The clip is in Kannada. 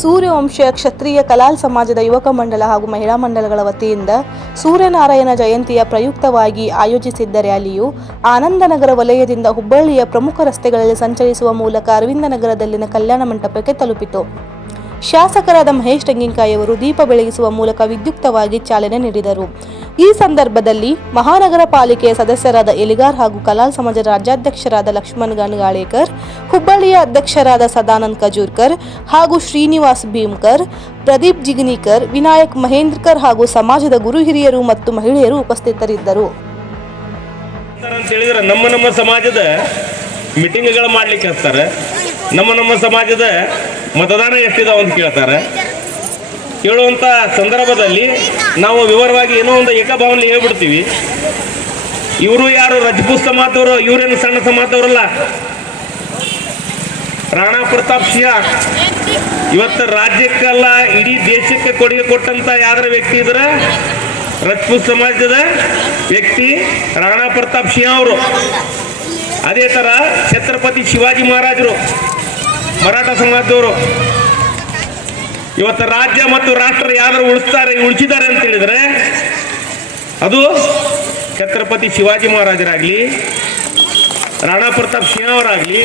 ಸೂರ್ಯವಂಶ ಕ್ಷತ್ರಿಯ ಕಲಾಲ್ ಸಮಾಜದ ಯುವಕ ಮಂಡಲ ಹಾಗೂ ಮಹಿಳಾ ಮಂಡಲಗಳ ವತಿಯಿಂದ ಸೂರ್ಯನಾರಾಯಣ ಜಯಂತಿಯ ಪ್ರಯುಕ್ತವಾಗಿ ಆಯೋಜಿಸಿದ್ದ ರ್ಯಾಲಿಯು ಆನಂದನಗರ ವಲಯದಿಂದ ಹುಬ್ಬಳ್ಳಿಯ ಪ್ರಮುಖ ರಸ್ತೆಗಳಲ್ಲಿ ಸಂಚರಿಸುವ ಮೂಲಕ ಅರವಿಂದನಗರದಲ್ಲಿನ ಕಲ್ಯಾಣ ಮಂಟಪಕ್ಕೆ ತಲುಪಿತು. ಶಾಸಕರಾದ ಮಹೇಶ್ ತೆಂಗಿನಕಾಯಿ ಅವರು ದೀಪ ಬೆಳಗಿಸುವ ಮೂಲಕ ವಿದ್ಯುಕ್ತವಾಗಿ ಚಾಲನೆ ನೀಡಿದರು. ಈ ಸಂದರ್ಭದಲ್ಲಿ ಮಹಾನಗರ ಪಾಲಿಕೆಯ ಸದಸ್ಯರಾದ ಎಲಿಗಾರ್ ಹಾಗೂ ಕಲಾಲ್ ಸಮಾಜದ ರಾಜ್ಯಾಧ್ಯಕ್ಷರಾದ ಲಕ್ಷ್ಮಣ್ ಗಣಗಾಳೇಕರ್, ಹುಬ್ಬಳ್ಳಿಯ ಅಧ್ಯಕ್ಷರಾದ ಸದಾನಂದ್ ಖಜೂರ್ಕರ್ ಹಾಗೂ ಶ್ರೀನಿವಾಸ್ ಭೀಮ್ಕರ್, ಪ್ರದೀಪ್ ಜಿಗ್ನಿಕರ್, ವಿನಾಯಕ್ ಮಹೇಂದ್ರಕರ್ ಹಾಗೂ ಸಮಾಜದ ಗುರು ಹಿರಿಯರು ಮತ್ತು ಮಹಿಳೆಯರು ಉಪಸ್ಥಿತರಿದ್ದರು. ನಮ್ಮ ನಮ್ಮ ಸಮಾಜದ ಮೀಟಿಂಗ್ಗಳು ಮಾಡ್ಲಿಕ್ಕೆ ನಮ್ಮ ನಮ್ಮ ಸಮಾಜದ ಮತದಾನ ಎಷ್ಟಿದಾವ ಅಂತ ಕೇಳ್ತಾರೆ? ಕೇಳುವಂಥ ಸಂದರ್ಭದಲ್ಲಿ ನಾವು ವಿವರವಾಗಿ ಏನೋ ಒಂದು ಏಕಭಾವನೆ ಹೇಳ್ಬಿಡ್ತೀವಿ. ಇವರು ಯಾರು? ರಜಪೂತ್ ಸಮಾಜದವರು ಇವರೇನು ಸಣ್ಣ ಸಮಾಜದವರಲ್ಲ ರಾಣಾ ಪ್ರತಾಪ್ ಸಿಂಹ. ಇವತ್ತು ರಾಜ್ಯಕ್ಕಲ್ಲ ಇಡೀ ದೇಶಕ್ಕೆ ಕೊಡುಗೆ ಕೊಟ್ಟಂತ ಯಾವ್ದಾರ ವ್ಯಕ್ತಿ ಇದ್ರೆ? ರಜಪೂತ್ ಸಮಾಜದ ವ್ಯಕ್ತಿ ರಾಣಾ ಪ್ರತಾಪ್ ಸಿಂಹ ಅವರು. ಅದೇ ತರ ಛತ್ರಪತಿ ಶಿವಾಜಿ ಮಹಾರಾಜರು. ಮರಾಠ ಸಂಘದವರು ಇವತ್ತು ರಾಜ್ಯ ಮತ್ತು ರಾಷ್ಟ್ರ ಯಾರು ಉಳಿಸ್ತಾರೆ, ಉಳಿಸಿದ್ದಾರೆ ಅಂತ ಹೇಳಿದ್ರೆ ಅದು ಛತ್ರಪತಿ ಶಿವಾಜಿ ಮಹಾರಾಜರಾಗಲಿ, ರಾಣಾ ಪ್ರತಾಪ್ ಸಿಂಹ ಅವರಾಗ್ಲಿ.